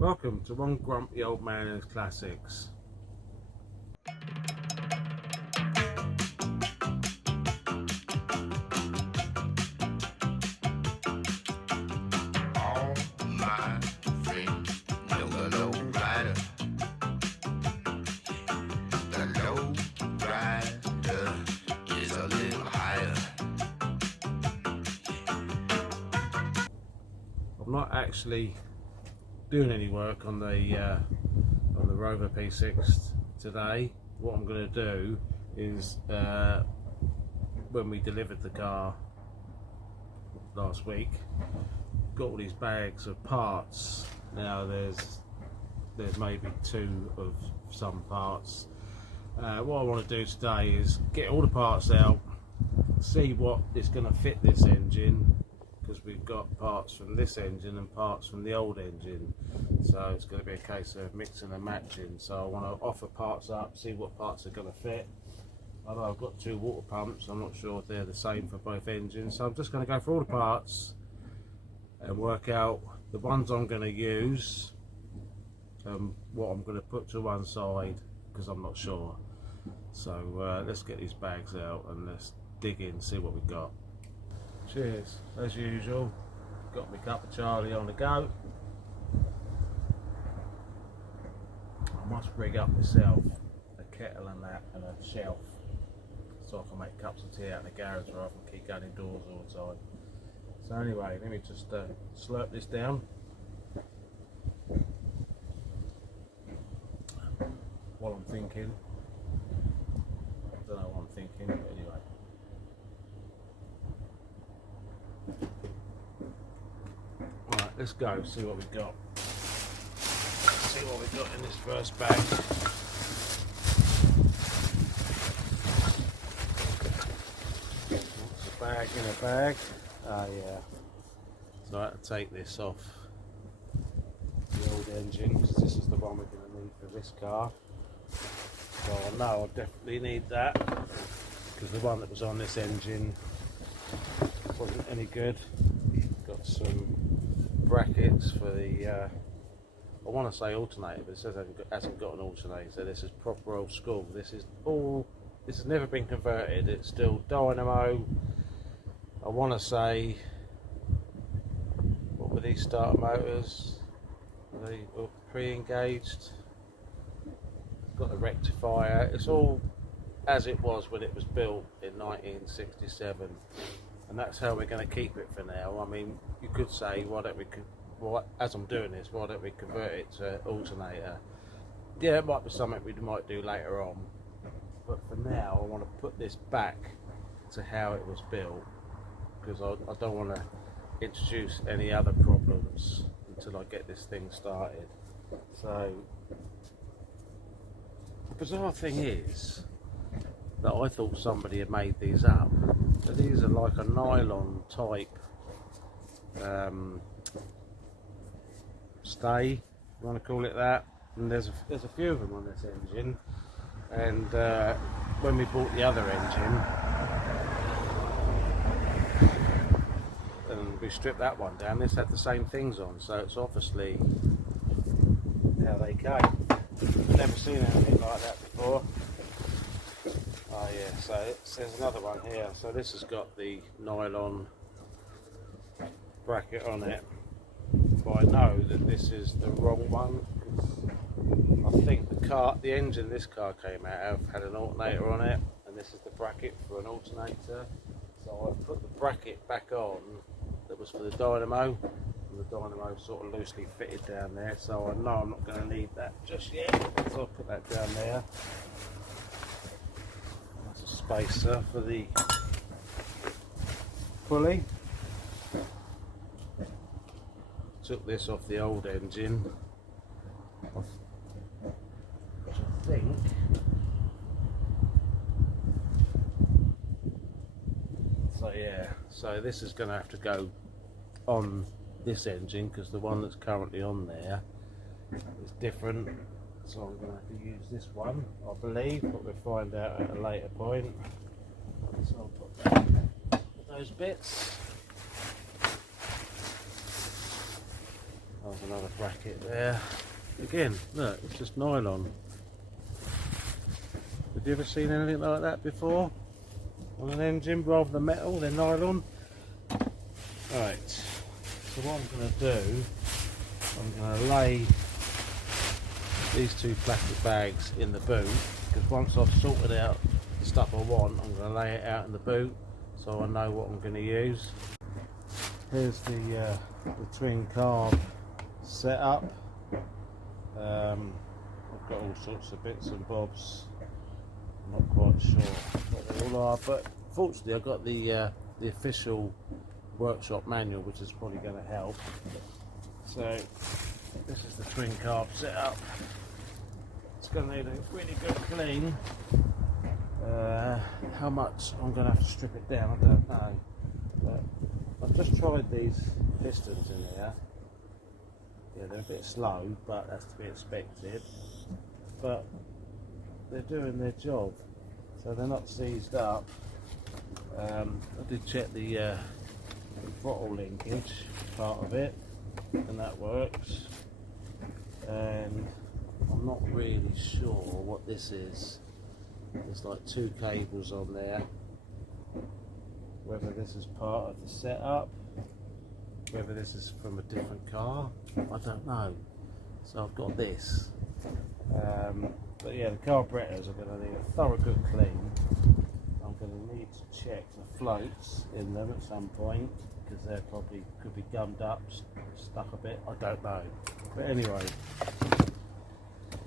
Welcome to One Grumpy Old Man and His Classics. All my friends know the low rider. The low rider is a little higher. I'm not actually doing any work on the ROVER P6 today. What I'm going to do is when we delivered the car last week, got all these bags of parts. Now there's maybe two of some parts. What I want to do today is get all the parts out, see what is going to fit this engine, because we've got parts from this engine and parts from the old engine, so it's going to be a case of mixing and matching. So I want to offer parts up, see what parts are going to fit. Although I've got two water pumps, I'm not sure if they're the same for both engines, so I'm just going to go through all the parts and work out the ones I'm going to use and what I'm going to put to one side, because I'm not sure. So let's get these bags out and let's dig in, see what we've got. Cheers, as usual. Got my cup of Charlie on the go. I must rig up myself a kettle and that and a shelf so I can make cups of tea out in the garage rather than keep going indoors all the time. So anyway, let me just slurp this down while I'm thinking. I don't know what I'm thinking, but anyway. Right, let's go, see what we've got. See what we've got in this first bag. What's a bag in a bag? Ah, yeah. So I had to take this off the old engine, because this is the one we're going to need for this car. So I know I definitely need that, because the one that was on this engine wasn't any good. Got some brackets for the I want to say alternator, but it says it hasn't got an alternator, so this is proper old school. This has never been converted. It's still dynamo. I want to say, what were these starter motors? They were pre-engaged. Got the rectifier. It's all as it was when it was built in 1967. And that's how we're going to keep it for now. I mean, you could say, as I'm doing this, why don't we convert it to alternator? Yeah, it might be something we might do later on. But for now, I want to put this back to how it was built, because I don't want to introduce any other problems until I get this thing started. So, the bizarre thing is that I thought somebody had made these up. So these are like a nylon type stay, you want to call it that. And there's a few of them on this engine. And when we bought the other engine, and we stripped that one down, this had the same things on. So it's obviously how they came. Never seen anything like that before. Oh yeah, so there's another one here. So this has got the nylon bracket on it, but I know that this is the wrong one. I think the engine this car came out of had an alternator on it, and this is the bracket for an alternator. So I've put the bracket back on that was for the dynamo, and the dynamo sort of loosely fitted down there. So I know I'm not going to need that just yet. So I'll put that down there. Spacer for the pulley. Took this off the old engine, which I think so. Yeah, so this is going to have to go on this engine, because the one that's currently on there is different. So I'm going to have to use this one, I believe, but we'll find out at a later point. So I'll put those bits. There's another bracket there. Again, look, it's just nylon. Have you ever seen anything like that before? On an engine, rather than metal, they're nylon. Right, so what I'm going to do, I'm going to lay these two plastic bags in the boot, because once I've sorted out the stuff I want, I'm going to lay it out in the boot so I know what I'm going to use. Here's the twin carb setup. I've got all sorts of bits and bobs. I'm not quite sure what they all are, but fortunately I've got the official workshop manual, which is probably going to help. So this is the twin carb setup. It's going to need a really good clean. How much I'm going to have to strip it down, I don't know. But I've just tried these pistons in here. Yeah, they're a bit slow, but that's to be expected. But they're doing their job, so they're not seized up. I did check the throttle linkage part of it, and that works. And I'm not really sure what this is. There's like two cables on there. Whether this is part of the setup, whether this is from a different car, I don't know. So I've got this. But yeah, the carburetors are going to need a thorough good clean. I'm going to need to check the floats in them at some point, because they're probably could be gummed up, stuck a bit, I don't know. But anyway,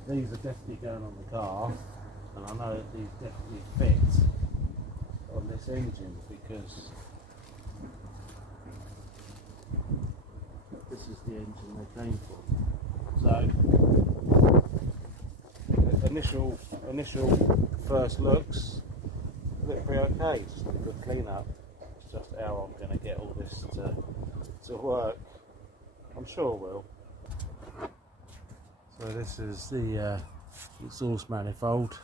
these are definitely going on the car, and I know that these definitely fit on this engine, because this is the engine they came from. So initial first looks look pretty okay, just a good clean up. It's just how I'm going to get all this to work. I'm sure it will. So this is the exhaust manifold.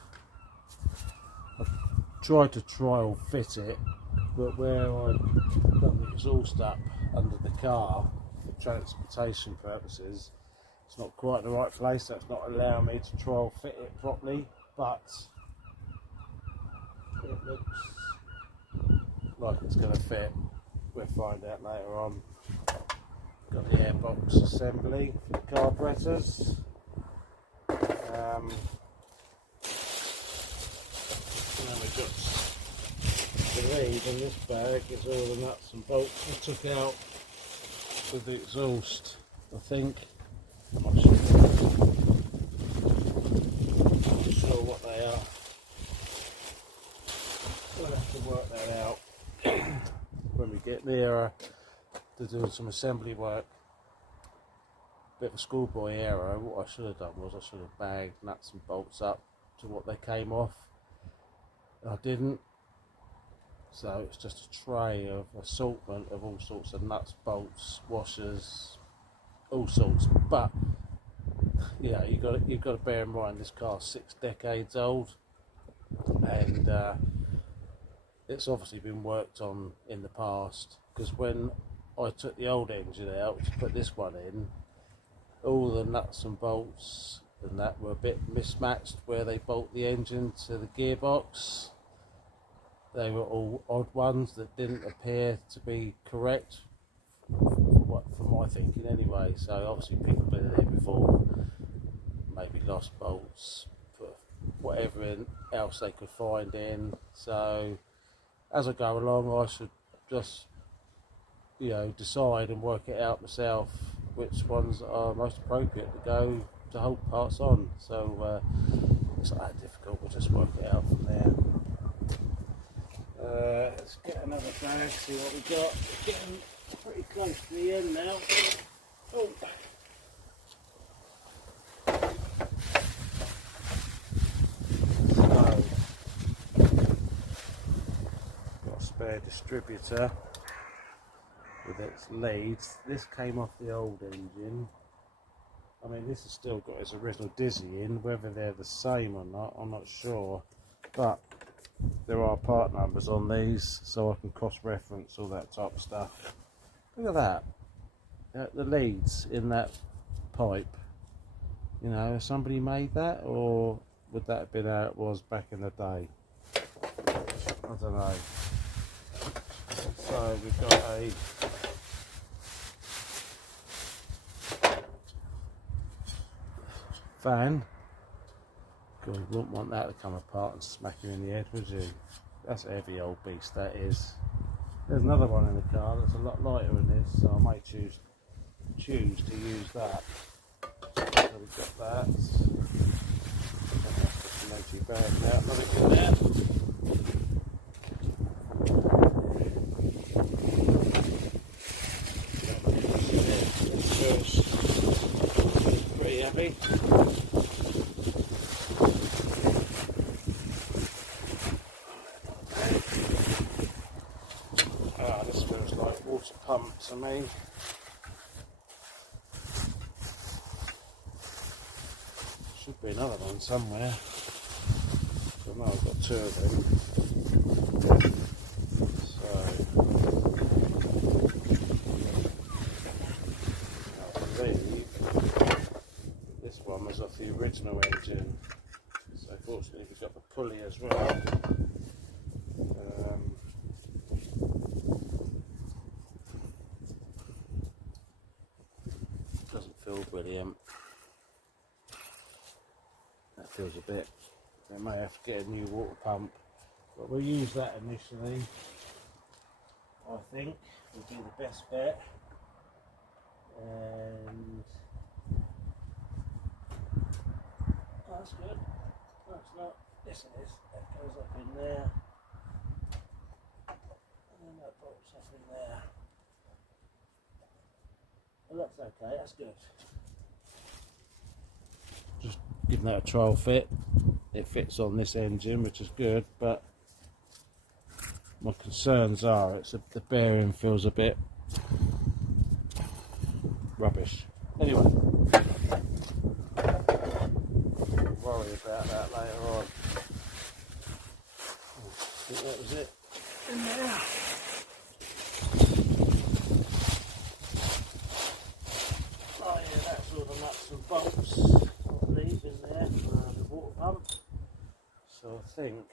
I've tried to trial fit it, but where I've done the exhaust up under the car for transportation purposes, it's not quite the right place. That's not allowing me to trial fit it properly, but it looks like it's going to fit. We'll find out later on. Got the airbox assembly for the carburetors. And then we've got the lead in this bag is all the nuts and bolts I took out with the exhaust, I think. I'm not sure what they are. We'll have to work that out when we get nearer to doing some assembly work. Bit of a schoolboy error. What I should have done was I should have bagged nuts and bolts up to what they came off. I didn't. So it's just a tray of assortment of all sorts of nuts, bolts, washers, all sorts. But yeah, you've got to bear in mind this car's 6 decades old, and it's obviously been worked on in the past. Because when I took the old engine out to put this one in, all the nuts and bolts and that were a bit mismatched where they bolt the engine to the gearbox. They were all odd ones that didn't appear to be correct, from my thinking anyway. So obviously people have been in here before, maybe lost bolts, put whatever else they could find in. So as I go along, I should just, decide and work it out myself, which ones are most appropriate to go to hold parts on. So it's not that difficult, we'll just work it out from there. Let's get another bag, see what we got. It's getting pretty close to the end now. Oh. So, got a spare distributor with its leads. This came off the old engine. I mean, this has still got its original dizzy in. Whether they're the same or not, I'm not sure. But there are part numbers on these, so I can cross-reference all that type of stuff. Look at that. The leads in that pipe. You know, has somebody made that, or would that have been how it was back in the day? I don't know. So we've got a fan. God, you wouldn't want that to come apart and smack you in the head, would you? That's a heavy old beast, that is. There's another one in the car that's a lot lighter than this, so I might choose to use that. So we've got that. Put some empty bags out, nothing in there. Pretty heavy. This feels like water pump to me. Should be another one somewhere. I know I've got two of them. So I believe this one was off the original engine. So fortunately we've got the pulley as well. Doesn't feel brilliant. That feels a bit. They may have to get a new water pump, but we'll use that initially. I think will be the best bet. And oh, that's good. That's not. Yes, it is. That goes up in there, and then that bolts up in there. Well, that's okay, that's good. Just giving that a trial fit. It fits on this engine, which is good, but my concerns are the bearing feels a bit rubbish. Anyway, we'll worry about that later on. I think that was it in there. Nuts and bolts, I believe, in there for the water pump. So I think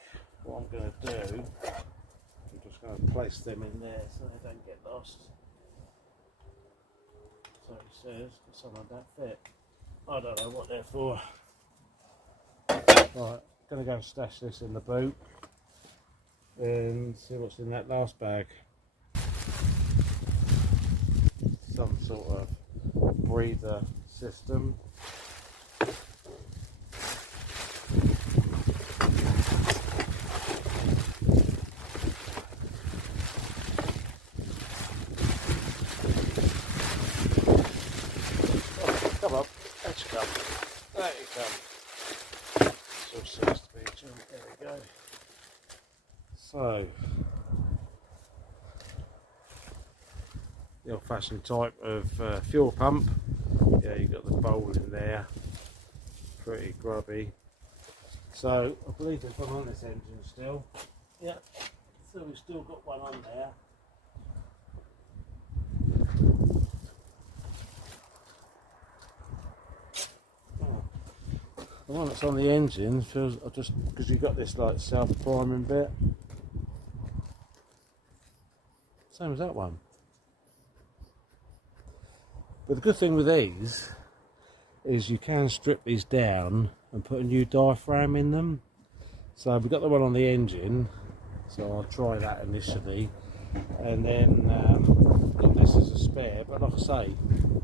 what I'm going to do, I'm just going to place them in there so they don't get lost. So it says, because some of that fit. I don't know what they're for. Right, going to go and stash this in the boot and see what's in that last bag. Some sort of breather system. Oh, come up, let's come. There you come. So seems to be a jump. There we go. So the old-fashioned type of fuel pump. Yeah, you've got the bowl in there, pretty grubby. So I believe there's one on this engine still. Yeah, so we've still got one on there. Oh. The one that's on the engine feels, just because you've got this like self-priming bit. Same as that one. But the good thing with these is you can strip these down and put a new diaphragm in them. So we've got the one on the engine, so I'll try that initially, and then get this as a spare. But like I say,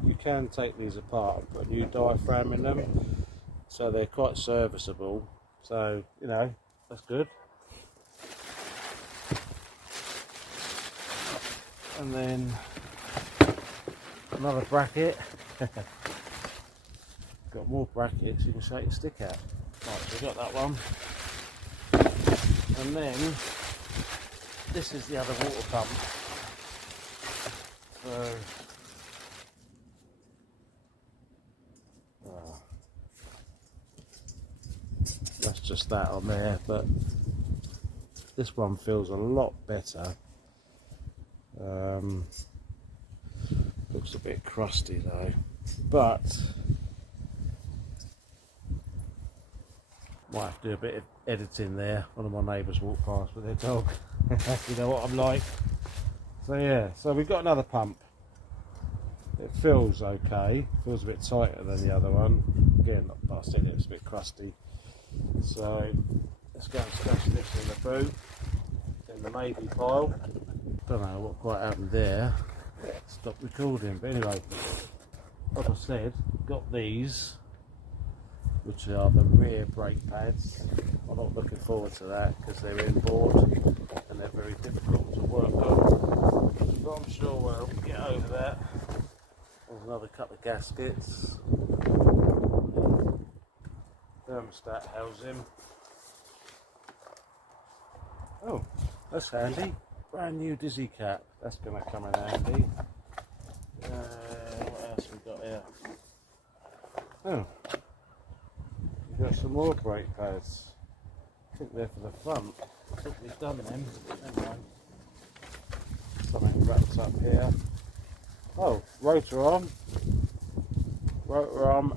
you can take these apart and put a new diaphragm in them, so they're quite serviceable. So, you know, that's good. And then another bracket. Got more brackets you can shake your stick at. Right, so we've got that one. And then this is the other water pump. So that's just that on there, but this one feels a lot better. Looks a bit crusty though, but Might have to do a bit of editing there. One of my neighbours walked past with their dog. You know what I'm like. So yeah, so we've got another pump. It feels okay. Feels a bit tighter than the other one. Again, like I said, it's a bit crusty. So let's go and stash this in the boot, in the maybe pile. Don't know what quite happened there. Stop recording. But anyway, like I said, got these, which are the rear brake pads. I'm not looking forward to that because they're inboard and they're very difficult to work on. But I'm sure we'll get over that. There's another couple of gaskets. Thermostat housing. Oh, that's handy. Brand new dizzy cap. That's going to come in handy. What else we got here? Oh, we've got some more brake pads. I think they're for the front. I think we've done them. Hang on. Something wrapped up here. Oh, rotor arm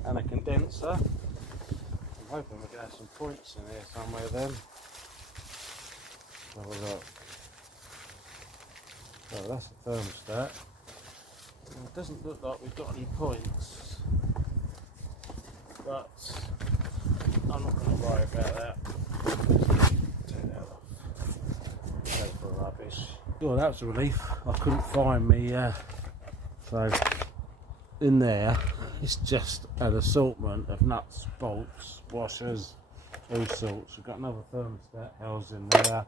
and a condenser. I'm hoping we're going to have some points in here somewhere then. Have a look. Oh, that's the thermostat. It doesn't look like we've got any points, but I'm not going to worry about that. Take that off. Go for rubbish. Oh, that was a relief. I couldn't find me. So in there, it's just an assortment of nuts, bolts, washers, all sorts. We've got another thermostat housed in there.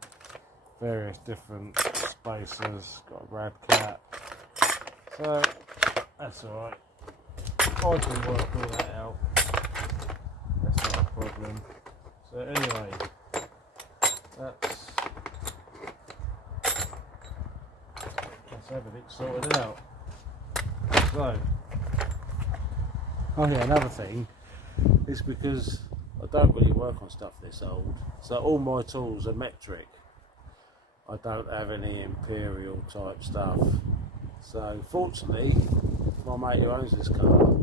Various different spacers, got a rad cap, so that's alright. I can work all that out, that's not a problem. So anyway, that's everything sorted out. So, oh yeah, another thing is because I don't really work on stuff this old, so all my tools are metric. I don't have any imperial type stuff. So fortunately, my mate who owns this car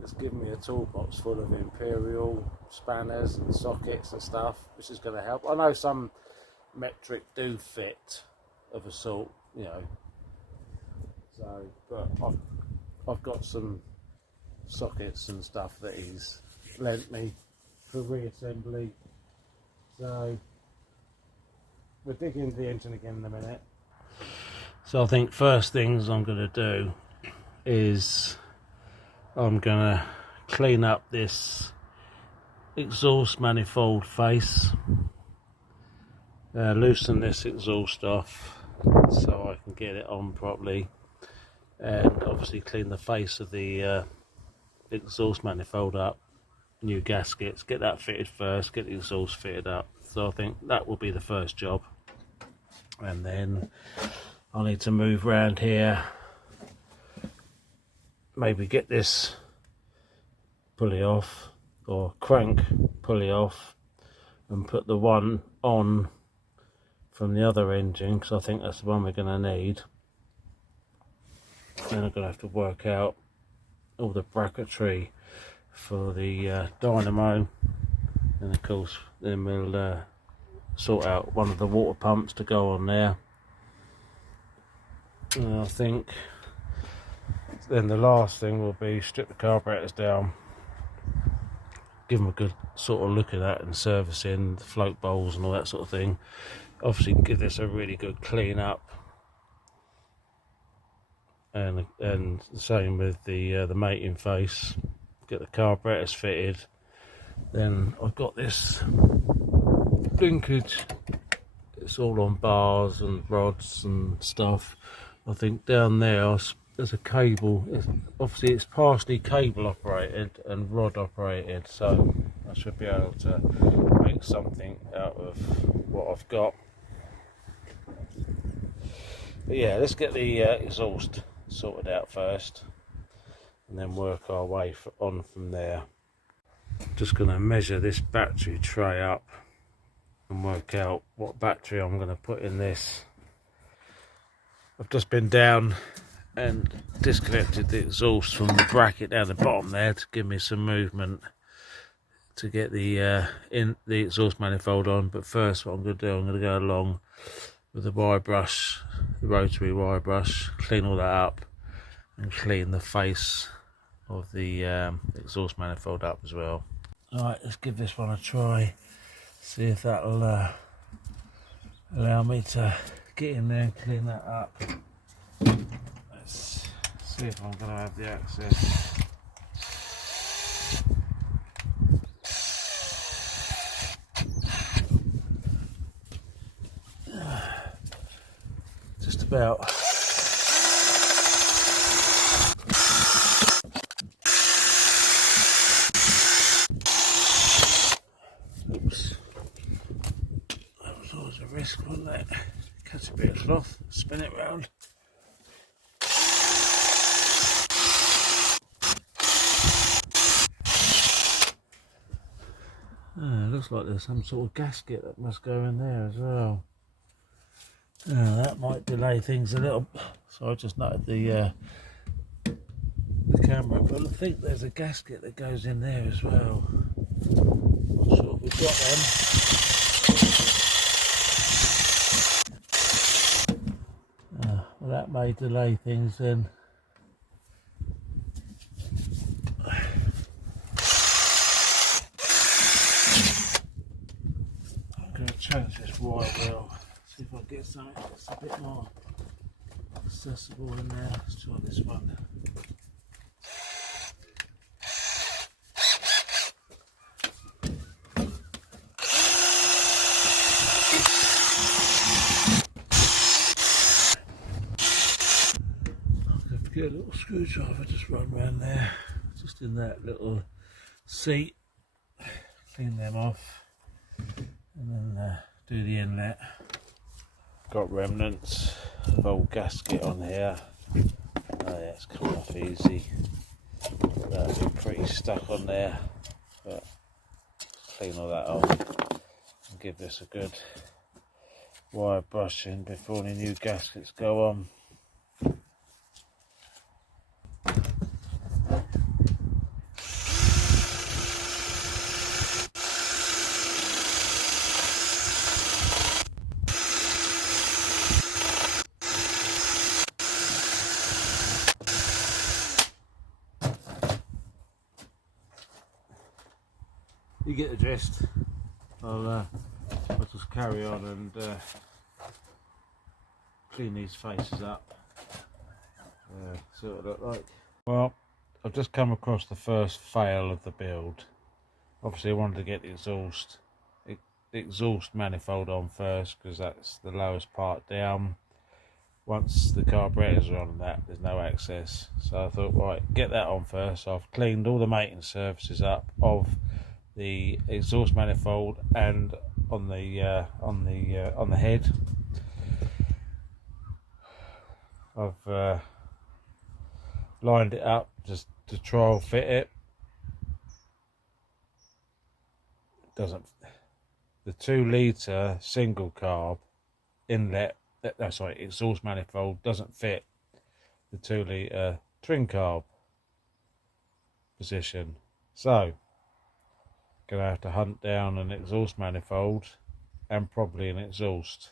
has given me a toolbox full of imperial spanners and sockets and stuff, which is going to help. I know some metric do fit of a sort, you know. So, but I've got some sockets and stuff that he's lent me for reassembly. So we'll dig into the engine again in a minute. So I think first things I'm going to do is I'm going to clean up this exhaust manifold face, loosen this exhaust off so I can get it on properly, and obviously clean the face of the exhaust manifold up, new gaskets, get that fitted first, get the exhaust fitted up. So I think that will be the first job, and then I need to move around here, maybe get this pulley off or crank pulley off and put the one on from the other engine, because I think that's the one we're going to need. Then I'm going to have to work out all the bracketry for the dynamo, and of course then we'll sort out one of the water pumps to go on there. And I think then the last thing will be strip the carburetors down, give them a good sort of look at that and servicing the float bowls and all that sort of thing. Obviously give this a really good clean up, and the same with the mating face. Get the carburetors fitted. Then I've got this linkage, it's all on bars and rods and stuff. I think down there there's a cable. Obviously it's partially cable operated and rod operated, so I should be able to make something out of what I've got. But yeah, let's get the exhaust sorted out first and then work our way on from there. Just going to measure this battery tray up and work out what battery I'm going to put in this. I've just been down and disconnected the exhaust from the bracket down the bottom there to give me some movement to get the exhaust manifold on. But first, what I'm going to do, I'm going to go along with the wire brush, the rotary wire brush, clean all that up, and clean the face of the exhaust manifold up as well. Alright, let's give this one a try, see if that'll allow me to get in there and clean that up. Let's see if I'm going to have the access. Just about. Oops. That was always a risk, wasn't it? Cut a bit of cloth, spin it round. Looks like there's some sort of gasket that must go in there as well. That might delay things a little. So I just noted the camera, but I think there's a gasket that goes in there as well. Not sure if we've got them. Well, that may delay things then. I'm going to change this wire wheel, see if I can get something that's a bit more accessible in there. Let's try this one. Get a little screwdriver, just run around there, just in that little seat, clean them off, and then do the inlet. Got remnants of old gasket on here. Oh yeah, it's coming off easy. That's been pretty stuck on there, but clean all that off and give this a good wire brushing before any new gaskets go on. You get the gist. I'll just carry on and clean these faces up. See what it look like. Well, I've just come across the first fail of the build. Obviously I wanted to get the exhaust manifold on first, because that's the lowest part down. Once the carburetors are on that, there's no access. So I thought, right, get that on first. So I've cleaned all the maintenance surfaces up of the exhaust manifold and on the head. I've lined it up just to trial fit it. Doesn't. The 2 litre single carb inlet, exhaust manifold doesn't fit the 2 litre twin carb position. So gonna have to hunt down an exhaust manifold and probably an exhaust.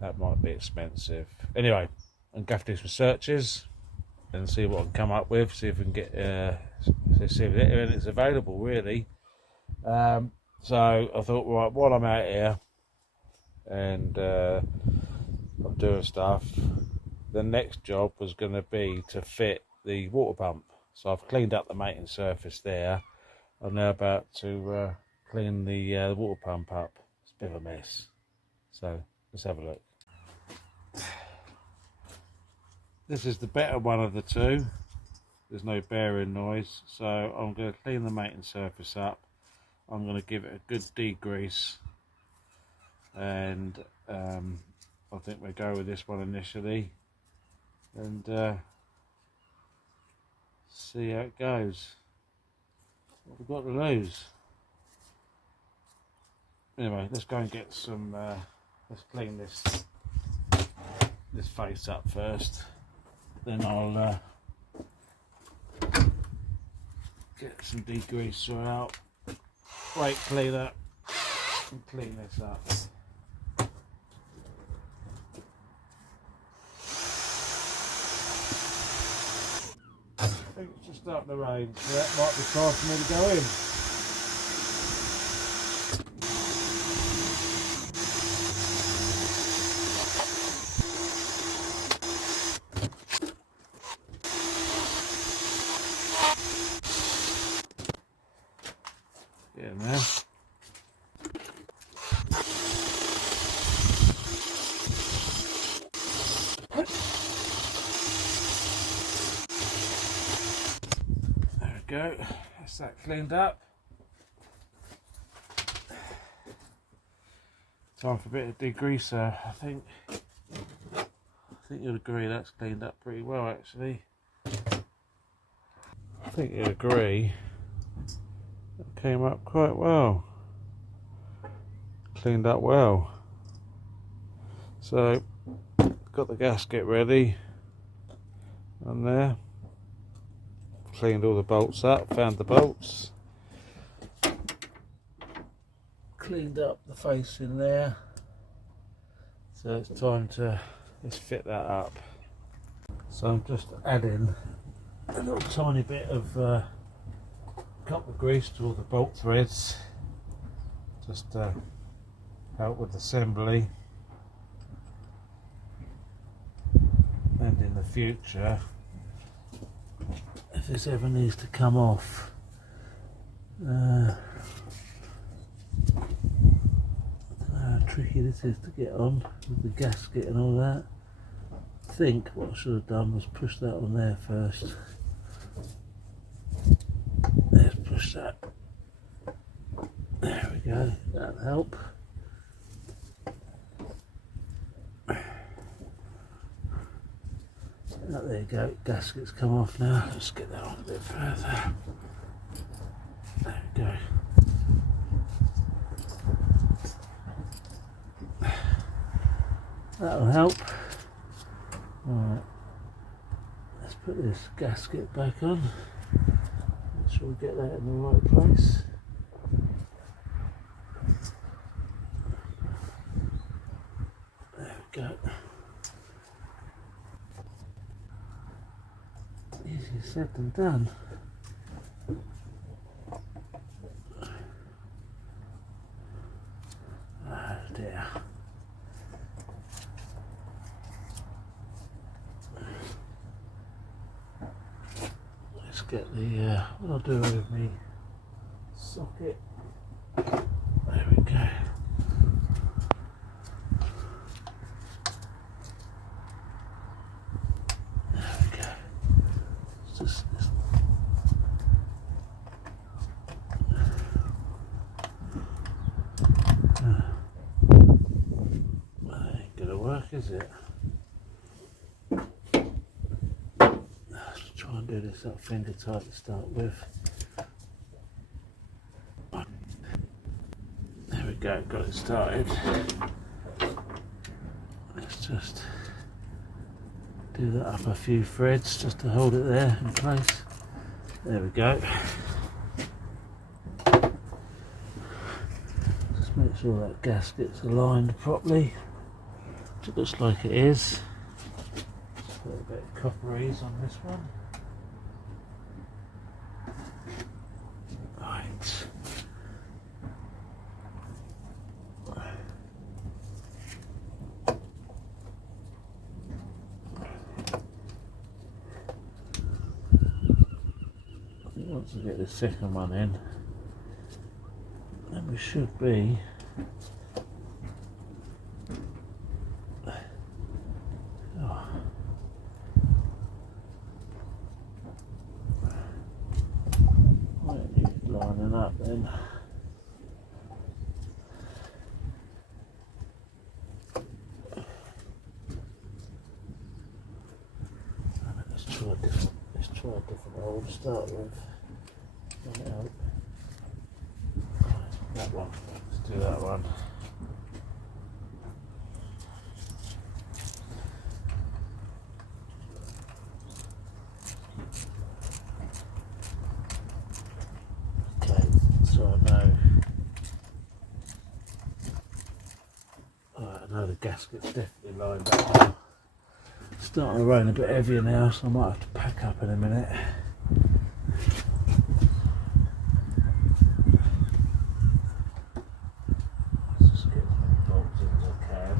That might be expensive. Anyway, I'm going to do some searches and see what I can come up with. See if we can get see if it's available really. So I thought, right, while I'm out here and I'm doing stuff, the next job was going to be to fit the water pump. So I've cleaned up the maintenance surface there. I'm now about to clean the water pump up. It's a bit of a mess. So let's have a look. This is the better one of the two. There's no bearing noise. So I'm going to clean the maintenance surface up. I'm going to give it a good degrease. And I think we'll go with this one initially. And see how it goes. What we've got to lose. Anyway, let's go and get some. Let's clean this face up first. Then I'll get some degreaser out. brake cleaner and clean this up. I think it's just starting to rain, so that might be time for me to go in. Get in there. There we go, that's that cleaned up. Time for a bit of degreaser, I think. I think you'll agree that's cleaned up pretty well actually. I think you'll agree that came up quite well. Cleaned up well. So, got the gasket ready on there. Cleaned all the bolts up, found the bolts. Cleaned up the face in there. So it's time to just fit that up. So I'm just adding a little tiny bit of copper grease to all the bolt threads. Just to help with assembly. And in the future, if this ever needs to come off, I don't know how tricky this is to get on with the gasket and all that. I think what I should have done was push that on there first. Let's push that. There we go, that'll help. Oh, there you go, gasket's come off now. Let's get that on a bit further. There we go. That'll help. Alright, let's put this gasket back on. Make sure we get that in the right place. There we go. Easier said than done. Oh dear. Let's get the, what I'll do with me socket. There we go. Is it? Let's try and do this up finger tight to start with. There we go, got it started. Let's just do that up a few threads just to hold it there in place. There we go. Just make sure that gasket's aligned properly. It looks like it is. Just put a bit of copperies on this one. Right. I think once I get the second one in, then we should be lining up then. Let's try a different hole to start with. That one. Let's do that one. Okay, so I know gasket's definitely lined up now. It's starting to rain a bit heavier now, so I might have to pack up in a minute. Let's get as many bolts in as I can.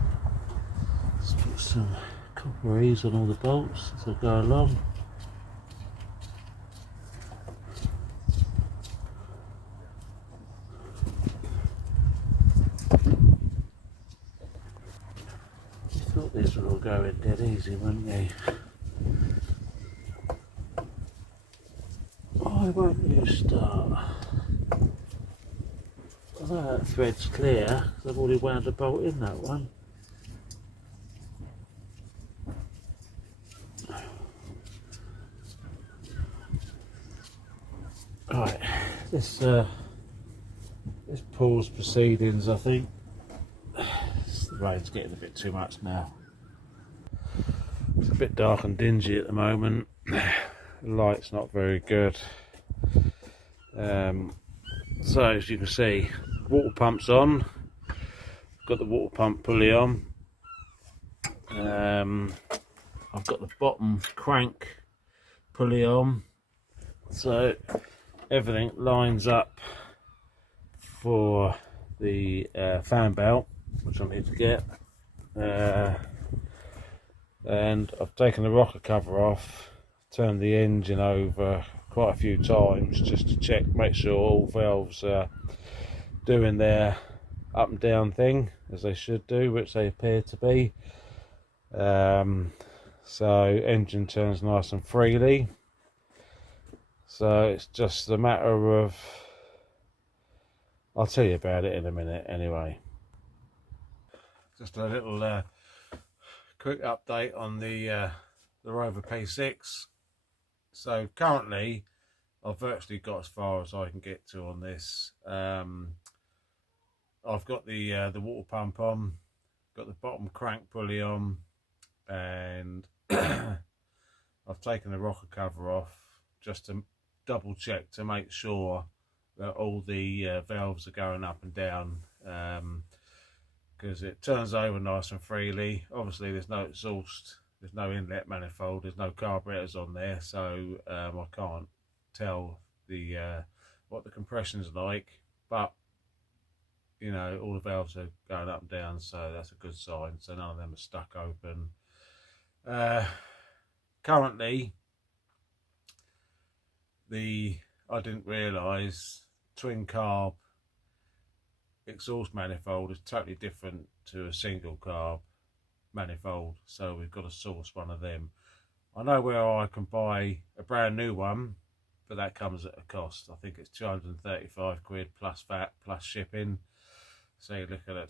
Let's put some copper ease on all the bolts as I go along. Thought these were all going dead easy, wouldn't they? Why won't you start? Although that thread's clear, because I've already wound a bolt in that one. Right, this pause proceedings, I think. The rain's getting a bit too much now. It's a bit dark and dingy at the moment. The light's not very good. So as you can see, water pump's on. Got the water pump pulley on. I've got the bottom crank pulley on. So everything lines up for the fan belt, which I'm here to get. And I've taken the rocker cover off, turned the engine over quite a few times just to check, make sure all valves are doing their up and down thing as they should do, which they appear to be. So engine turns nice and freely. So it's just a matter of, I'll tell you about it in a minute anyway. Just a little quick update on the Rover P6. So currently I've virtually got as far as I can get to on this. I've got the water pump on, got the bottom crank pulley on, and I've taken the rocker cover off just to double check to make sure that all the valves are going up and down, because it turns over nice and freely. Obviously there's no exhaust, there's no inlet manifold, there's no carburetors on there, so I can't tell the what the compression's like, but you know, all the valves are going up and down, so that's a good sign. So none of them are stuck open. Currently I didn't realise twin carb exhaust manifold is totally different to a single carb manifold, so we've got to source one of them. I know where I can buy a brand new one, but that comes at a cost. I think it's 235 quid plus VAT plus shipping, so you're looking at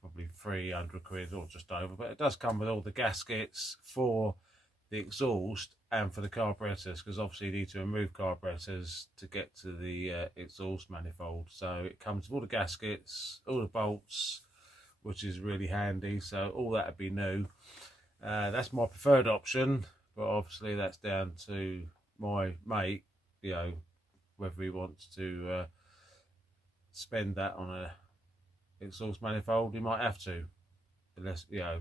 probably 300 quid or just over, but it does come with all the gaskets for the exhaust and for the carburetors, because obviously you need to remove carburetors to get to the exhaust manifold. So it comes with all the gaskets, all the bolts, which is really handy, so all that would be new. That's my preferred option, but obviously that's down to my mate, you know, whether he wants to spend that on a exhaust manifold. He might have to, unless, you know,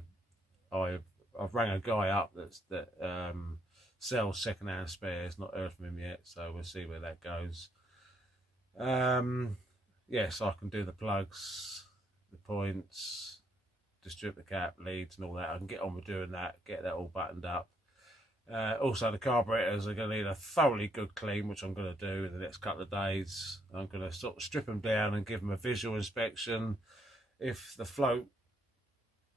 I've rang a guy up that sells second-hand spares, not heard from him yet, so we'll see where that goes. Yes, I can do the plugs, the points, distribute the cap, leads and all that. I can get on with doing that, get that all buttoned up. Also the carburetors are going to need a thoroughly good clean, which I'm going to do in the next couple of days. I'm going to sort of strip them down and give them a visual inspection. If the float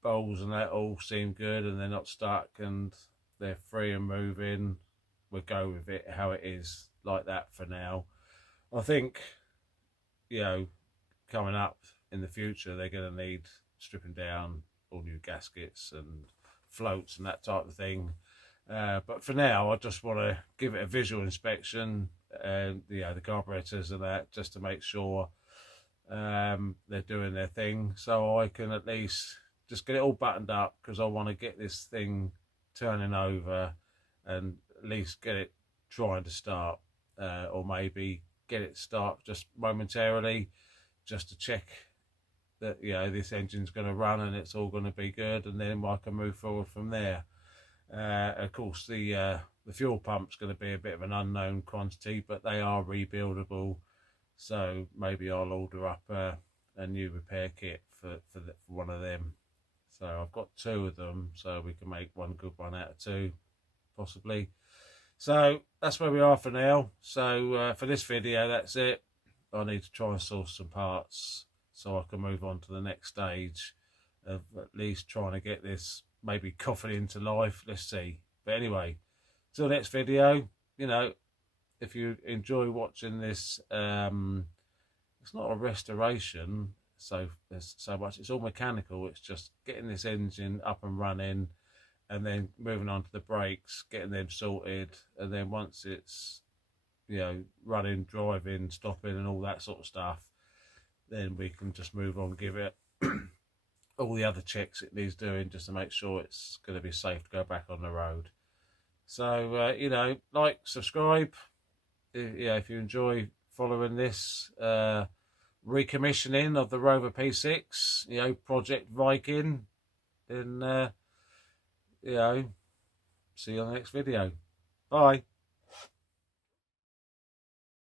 bowls and that all seem good and they're not stuck and they're free and moving, we'll go with it how it is, like that for now. I think, you know, coming up in the future they're going to need stripping down, all new gaskets and floats and that type of thing, but for now I just want to give it a visual inspection, and you know, the carburetors and that, just to make sure they're doing their thing, so I can at least just get it all buttoned up, because I want to get this thing turning over and at least get it trying to start, or maybe get it start just momentarily, just to check that this engine's going to run and it's all going to be good, and then I can move forward from there. Of course, the fuel pump's going to be a bit of an unknown quantity, but they are rebuildable, so maybe I'll order up a new repair kit for one of them. So I've got 2 of them, so we can make one good one out of 2 possibly. So that's where we are for now. So for this video, that's it. I need to try and source some parts so I can move on to the next stage of at least trying to get this maybe coffin into life. Let's see. But anyway, till next video, if you enjoy watching this, it's not a restoration so much, it's all mechanical. It's just getting this engine up and running, and then moving on to the brakes, getting them sorted, and then once it's running, driving, stopping and all that sort of stuff, then we can just move on, give it all the other checks it needs doing just to make sure it's going to be safe to go back on the road. So like, subscribe if you enjoy following this recommissioning of the Rover P6, Project Viking. Then see you on the next video. Bye.